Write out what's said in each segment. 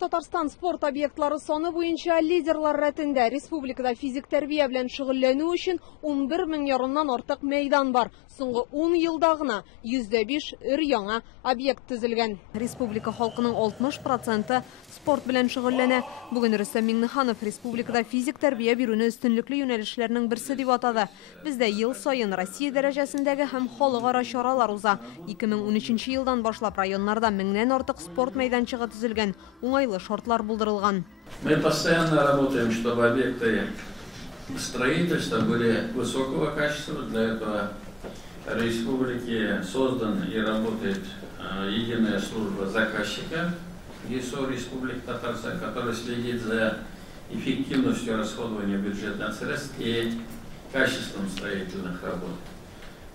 Татарстан спорт объектлары саны буенча лидерлар рәтендә республикада физик тәрбия белән шөгыльләнү өчен 11 мең ярымнан артык мәйдан бар. Соңгы 10 елда гына 105 өр-яңа объект төзелгән. Республика халкының 60% спорт белән шөгыльләнә. Бүген Рөстәм Миңнеханов республикада физик тәрбия бирүне өстенлекле юнәлешләрнең берсе дип атады. Бездә ел саен Россия дәрәҗәсендәге һәм халыкара чаралар уза. 2013 елдан башлап районнарда меңнән артык спорт мәйданчыгы төзелгән. Уңайлы шартлар булдырылган. Мы постоянно работаем, чтобы объекты строительства были высокого качества. Для этого в республике создана и работает единая служба заказчика ЕСО Республики Татарстан, которая следит за эффективностью расходования бюджетных средств и качеством строительных работ.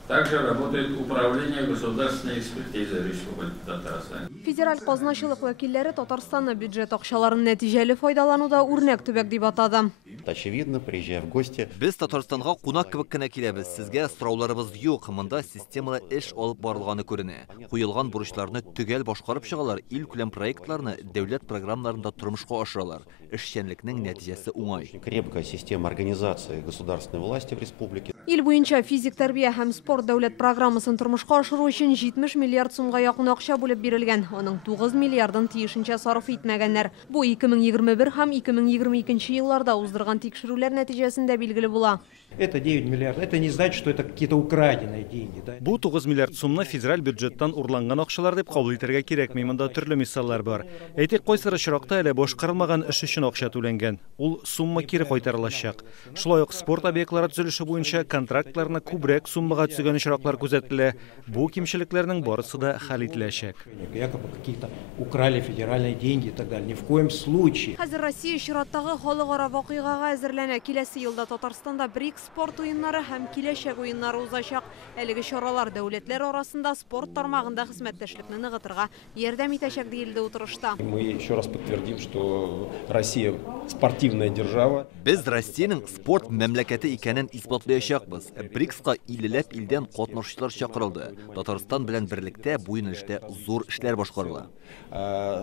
Также работает управление государственной экспертизы Республики Татарстан. Федераль казначылык вәкилләре Татарстанны бюджет акчаларын нәтиҗәле файдалануда үрнәк төбәк дип атады. Очевидно, приезжая в гости. Без Татарстанга кунак кебек кенә киләбез. Сезгә сорауларыбыз юк. Монда системалы эш алып барылганы күренә. Куелган бурычларны төгәл башкарып чыгалар, ил күләм проектларны дәүләт программаларында тормышка ашыралар. Эшчәнлекнең нәтиҗәсе уңай. Крепкая система организации государственной власти в республике. Ил буенча физик тәрбия һәм спорт дәүләт программасын тормышка ашыру өчен 70 миллиард сумга якын акча бүлеп бирелгән. Аның 9 миллиардын тиешенчә сарыф итмәгәннәр. Бу 2021 һәм 2022 елларда уздырган тикшерүләр нәтиҗәсендә билгеле була. Это 9 миллиардов. Это не значит, что это какие-то украденные деньги. Бу 9 миллиард сумны федераль бюджеттан урланган акчалар дип кабул итәргә кирәкми. Монда төрле мисаллар бар. Әйтик, кайсы очракта әле башкарылмаган эш өчен акча түләнгән. Ул сумма кире кайтарылачак. Шулай ук спорт объектлары төзелеше буенча контрактларны күбрәк суммага төзегән очраклар күзәтелә. Бу кимчелекләрнең барысы да хәл ителәчәк. Якобы какие-то украли федеральные деньги и так далее. Ни в коем случае. Хәзер Россия чираттагы халыкара вакыйгага әзерләнә. Киләсе елда Татарстанда БРИКС спорт уеннары һәм киләчәк уеннары узачак. Әлеге чаралар дәүләтләр арасында спорт тармагында хезмәттәшлекне ныгытырга ярдәм итәчәк диелде утырышта. Мы еще раз подтвердим, что Россия спортивная держава. Без Россиянең спорт мәмләкәте икәнен исбатлаячакбыз. БРИКСка 50ләп илдән катнашучылар чакырылды. Татарстан белән берлектә бу юнәлештә зур эшләр башкарыла.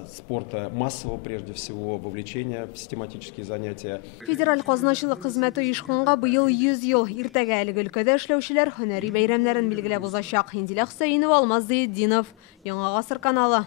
Спорта массового, прежде всего, вовлечения в систематические занятия. Федераль казначылык хезмәте оешканга быел 100 ел. Иртәгә әлеге өлкәдә эшләүчеләр һөнәри бәйрәмнәрен билгеләп узачак. Индилә Хөсәенова, Алмаз Зыйдинов, Яңа гасыр каналы.